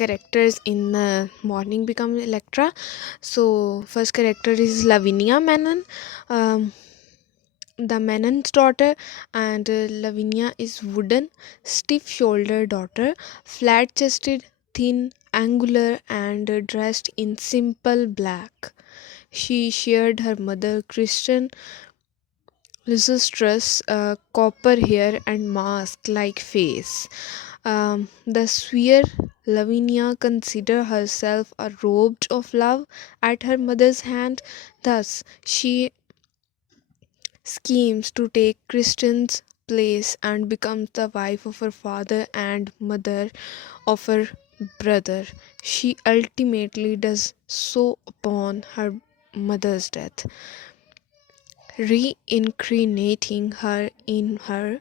characters in the morning become Electra. So first character is Lavinia Menon, um, the Menon's daughter, and Lavinia is wooden, stiff-shouldered daughter, flat-chested, thin, angular, and dressed in simple black. She shared her mother, Christian Lysistrus, copper hair and mask-like face. The sphere Lavinia considered herself a robed of love at her mother's hand. Thus, she schemes to take Christian's place and becomes the wife of her father and mother of her brother. She ultimately does so upon her mother's death, reincarnating her in her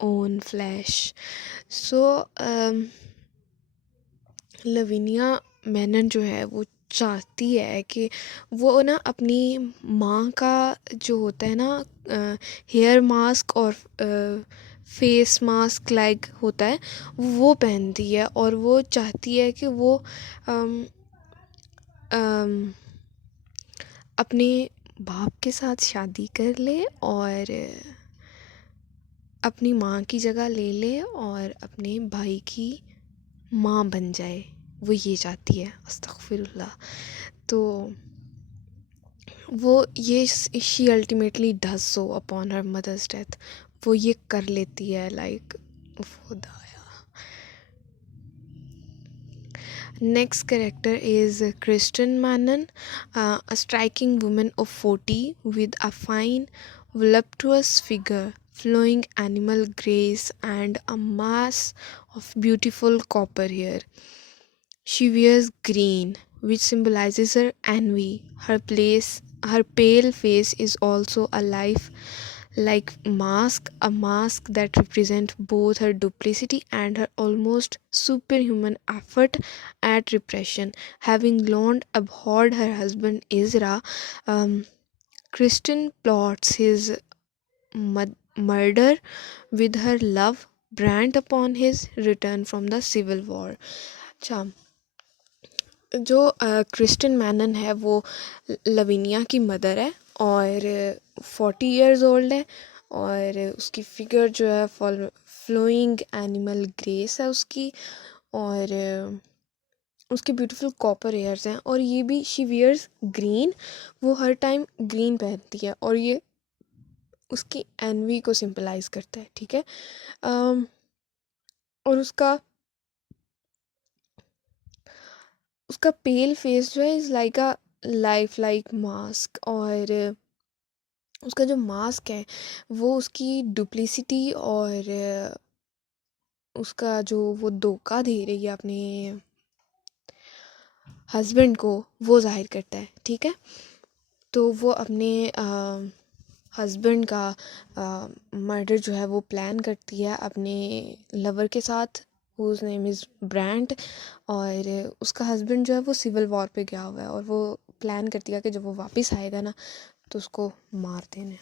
own flesh. So, लविनिया मेनन जो है वो चाहती है कि वो ना अपनी माँ का जो होता है ना हेयर मास्क और फेस मास्क लाइक होता है वो पहनती है और वो चाहती है कि वो अम, अम, अपने बाप के साथ शादी कर ले और अपनी माँ की जगह ले ले और अपने भाई की माँ बन जाए, वो ये चाहती है। अस्तगफिरुल्लाह। तो वो ये she ultimately does so upon her mother's death, वो ये कर लेती है लाइक खुदाया। Next character is Kristen Manon, a striking woman of 40 with a fine, voluptuous figure, flowing animal grace, and a mass of beautiful copper hair. She wears green, which symbolizes her envy. Her pale face is also a life like mask, a mask that represents both her duplicity and her almost superhuman effort at repression. Having long abhorred her husband Ezra, Kristen plots his murder with her love brand upon his return from the civil war. अच्छा, जो क्रिस्टन मैनन है वो लविनिया की मदर है और 40 years old है और उसकी फिगर जो है फ्लोइंग एनिमल ग्रेस है उसकी और उसके ब्यूटीफुल कॉपर हेयर्स हैं और ये भी शी वियर्स ग्रीन, वो हर टाइम ग्रीन पहनती है और ये उसकी एनवी को सिंपलाइज करता है, ठीक है। और उसका पेल फेस जो है is like a life like mask और उसका जो मास्क है वो उसकी डुप्लिसिटी और उसका जो वो धोखा दे रही है अपने हस्बैंड को वो जाहिर करता है, ठीक है। तो वो अपने हस्बैंड का मर्डर जो है वो प्लान करती है अपने लवर के साथ, हुज नेम इज़ ब्रांड, और उसका हस्बैंड जो है वो सिविल वॉर पे गया हुआ है और वो प्लान करती है कि जब वो वापस आएगा ना तो उसको मार देना।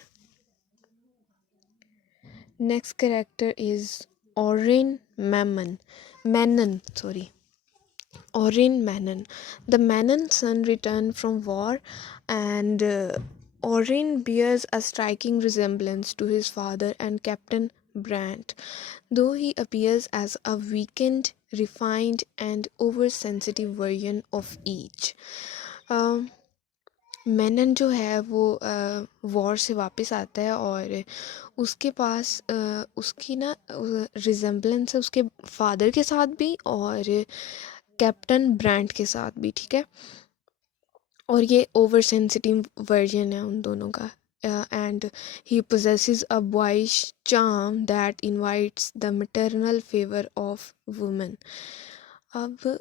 Next character is Orin Manon sorry. Orin Manon. The Manon son returned from war, and Orin bears a striking resemblance to his father and Captain Brant, though he appears as a weakened, refined, and oversensitive version of each. Menon जो है वो वॉर से वापस आता है और उसके पास उसकी ना रिजेम्बलेंस है उसके फादर के साथ भी और कैप्टन ब्रांड के साथ भी, ठीक है। और ये ओवर सेंसिटिव वर्जन है उन दोनों का and he possesses a boyish charm that invites the maternal favor of women. अब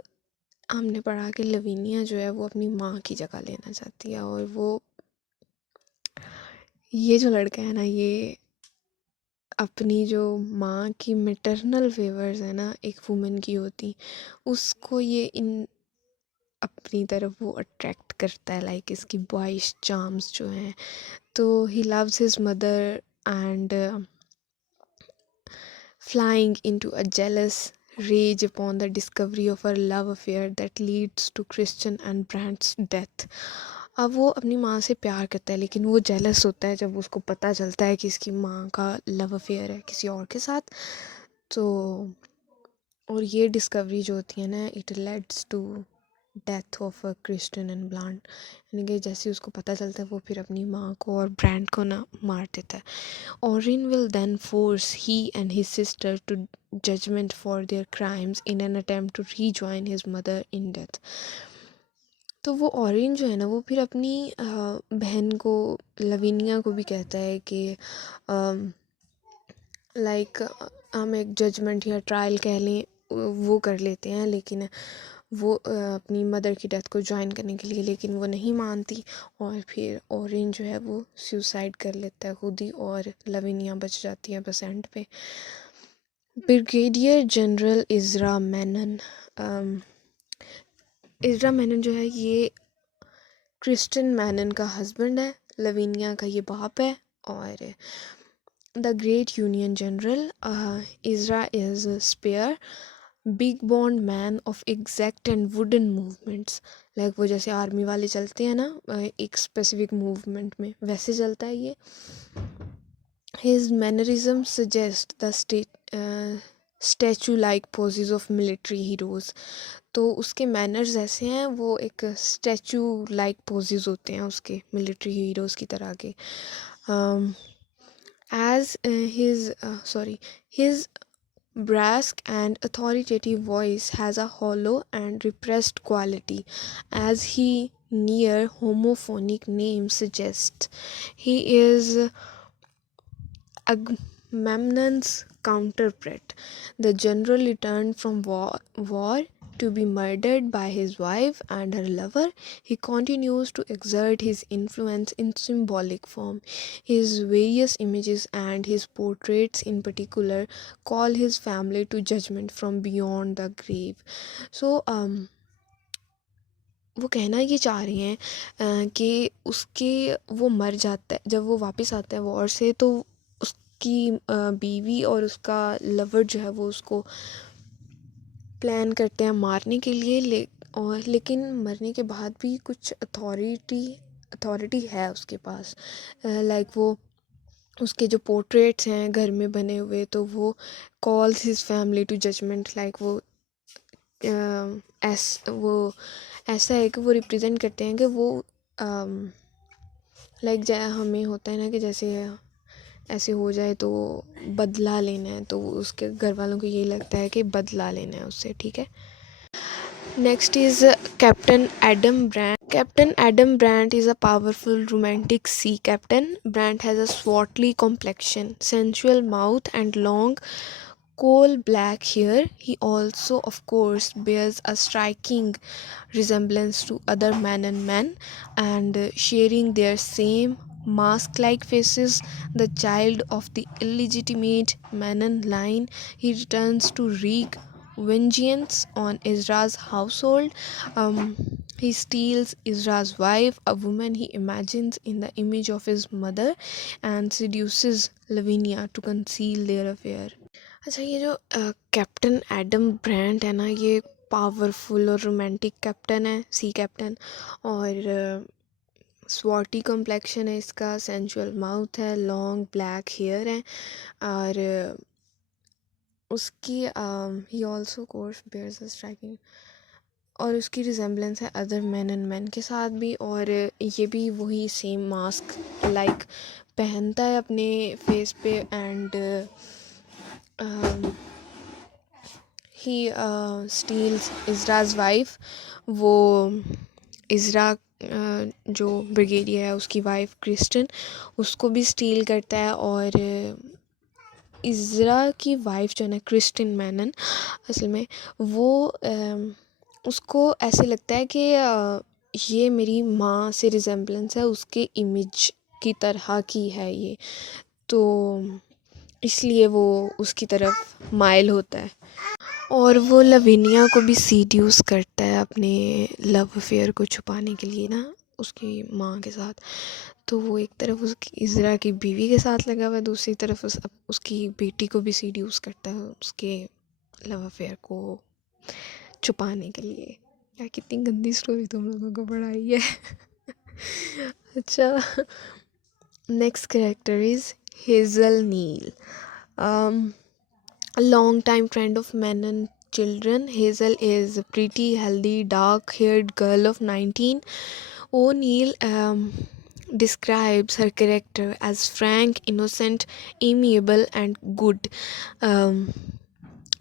हमने पढ़ा कि लवीनिया जो है वो अपनी माँ की जगह लेना चाहती है और वो ये जो लड़का है ना ये अपनी जो माँ की मैटरनल फेवर्स है ना एक वुमन की होती, उसको ये इन अपनी तरफ वो अट्रैक्ट करता है लाइक इसकी बॉयज चार्म्स जो हैं। तो he loves his mother and flying into a jealous rage upon the discovery of a love affair that leads to Christian and Brandt's death. अब वो अपनी माँ से प्यार करता है, लेकिन वो जेलस होता है जब उसको पता चलता है कि इसकी माँ का लव अफेयर है किसी और के साथ। तो और ये डिस्कवरी जो होती है ना, it leads to death of Kristen and Brand. यानी कि जैसे उसको पता चलता है वो फिर अपनी माँ को और ब्रांड को ना मार देता है। Orin will then force he and his sister to judgment for their crimes in an attempt to rejoin his mother in death. तो वो ऑरेंज जो है ना, वो फिर अपनी बहन को, लवीनिया को भी कहता है कि लाइक हम एक जजमेंट या ट्रायल कह लें वो कर लेते हैं, लेकिन वो अपनी मदर की डेथ को ज्वाइन करने के लिए, लेकिन वो नहीं मानती और फिर ऑरेंज जो है वो सुसाइड कर लेता है खुद ही, और लवीनिया बच जाती है बस एंड पे। ब्रिगेडियर जनरल इज़रा मैनन, इज़रा मैनन जो है ये क्रिस्टन मैनन का हस्बैंड है, लवीनिया का ये बाप है। और the great union general Ezra is spare big bond man of exact and wooden movements. Like वो जैसे आर्मी वाले चलते हैं ना एक स्पेसिफिक मूवमेंट में, वैसे चलता है ये। His mannerism suggest the statue like poses of military heroes. तो उसके मैनर्स ऐसे हैं, वो एक स्टैचू लाइक पोजेस होते हैं उसके, मिलिट्री हीरोज़ की तरह के। As his brusque and authoritative voice has a hollow and repressed quality, as he near homophonic name suggests. He is Agamemnon's counterpart. The general returned from war to be murdered by his wife and her lover. He continues to exert his influence in symbolic form. His various images and his portraits in particular call his family to judgment from beyond the grave. So वो कहना ये चाह रही हैं कि उसके वो मर जाता है, जब वो वापस आता है वॉर से, तो उसकी बीवी और उसका लवर जो है वो उसको प्लान करते हैं मारने के लिए, लेकिन मरने के बाद भी कुछ अथॉरिटी है उसके पास। लाइक वो उसके जो पोर्ट्रेट्स हैं घर में बने हुए, तो वो calls his family to judgment. Like वो ऐसा है कि वो रिप्रेजेंट करते हैं कि वो लाइक हमें होता है ना कि जैसे ऐसे हो जाए तो बदला लेना है, तो उसके घर वालों को यही लगता है कि बदला लेना है उससे, ठीक है। Next is Captain Adam Brandt. Captain Adam Brandt is a powerful romantic sea captain. Brandt has a swarthy complexion, sensual mouth, and long coal black hair. He also, of course, bears a striking resemblance to other men and men, and sharing their same mask-like faces, the child of the illegitimate Manon line, he returns to wreak vengeance on Ezra's household. He steals Ezra's wife, a woman he imagines in the image of his mother, and seduces Lavinia to conceal their affair. अच्छा, ये जो captain Adam brunt है ना, ये पावरफुल और romantic captain है, सी कैप्टन। और स्वॉटी कॉम्प्लेक्शन है इसका, सेंजुअल माउथ है, लॉन्ग ब्लैक हेयर है, और उसकी ही also course bears a striking, और उसकी रिजेम्बलेंस है अदर मैन एंड मैन के साथ भी। और ये भी वही सेम मास्क लाइक पहनता है अपने फेस पे, एंड ही स्टील्स इज़रा's वाइफ। वो इज़रा जो ब्रिगेडियर है उसकी वाइफ क्रिस्टन, उसको भी स्टील करता है। और इज़रा की वाइफ जो है ना, क्रिस्टन मैनन, असल में वो उसको ऐसे लगता है कि ये मेरी माँ से रिजेम्बलेंस है, उसके इमेज की तरह की है ये, तो इसलिए वो उसकी तरफ माइल होता है। और वो लविनिया को भी सीड्यूस करता है अपने लव अफेयर को छुपाने के लिए ना, उसकी माँ के साथ। तो वो एक तरफ उसकी इज़रा की बीवी के साथ लगा हुआ है, दूसरी तरफ उसकी बेटी को भी सीड्यूस करता है उसके लव अफेयर को छुपाने के लिए। यार कितनी गंदी स्टोरी तुम लोगों को पढ़ाई है। अच्छा, next character is Hazel Neal. A long-time friend of men and children, Hazel is a pretty, healthy, dark-haired girl of 19. O'Neill describes her character as frank, innocent, amiable, and good. Um,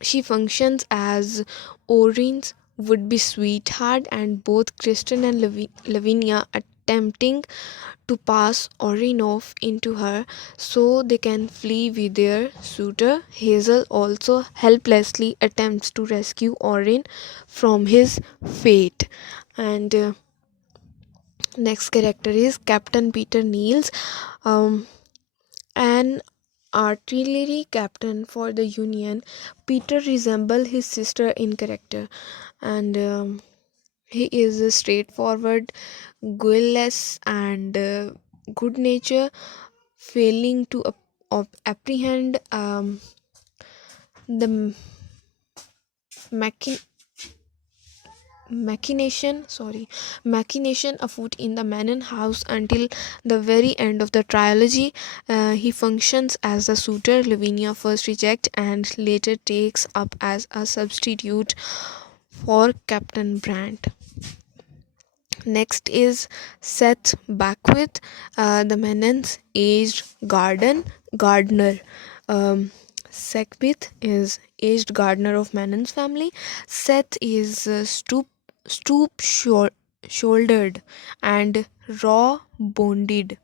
she functions as Orion's would-be sweetheart, and both Kristen and Lavinia attempting to pass Orion off into her so they can flee with their suitor. Hazel also helplessly attempts to rescue Orion from his fate. And next character is Captain Peter Niels, an artillery captain for the Union. Peter resembles his sister in character, and he is a straightforward, guileless, and good nature, failing to apprehend the machin- machination afoot in the Mansion house until the very end of the trilogy. He functions as the suitor Lavinia first rejects and later takes up as a substitute for Captain Brandt. Next is Seth Beckwith, the Menon's aged gardener. Um, Beckwith is aged gardener of Menon's family. Seth is shouldered and raw boned,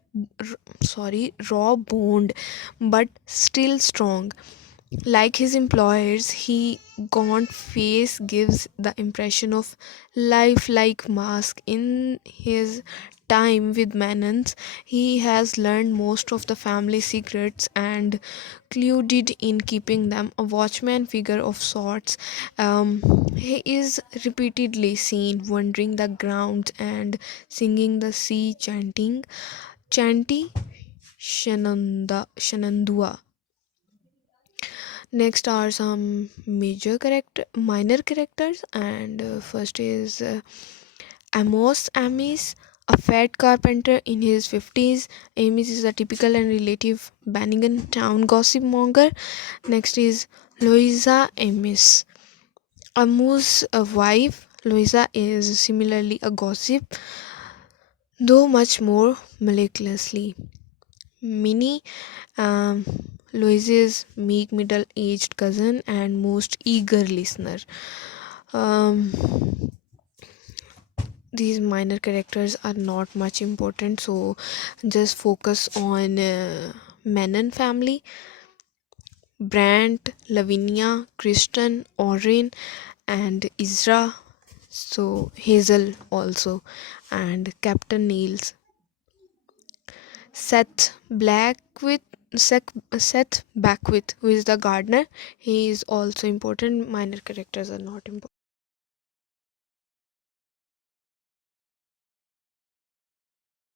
but still strong. Like his employers, his gaunt face gives the impression of lifelike mask. In his time with Manons, he has learned most of the family secrets and clued in keeping them, a watchman figure of sorts. He is repeatedly seen wandering the grounds and singing the sea chanty Shenandua. Next are some minor characters, and first is Amos Amis, a fat carpenter in his 50s. Amis is a typical and relative Bannigan town gossip monger. Next is Louisa Amis, Amu's wife. Louisa is similarly a gossip, though much more maliciously. Minnie, um, Louise's meek middle aged cousin and most eager listener. Um, these minor characters are not much important, so just focus on Menon family, Brandt, Lavinia, Kristen, Orin, and Isra. So Hazel also, and Captain Niels. Seth Blackwith Seth Beckwith, who is the gardener. He is also important. Minor characters are not important.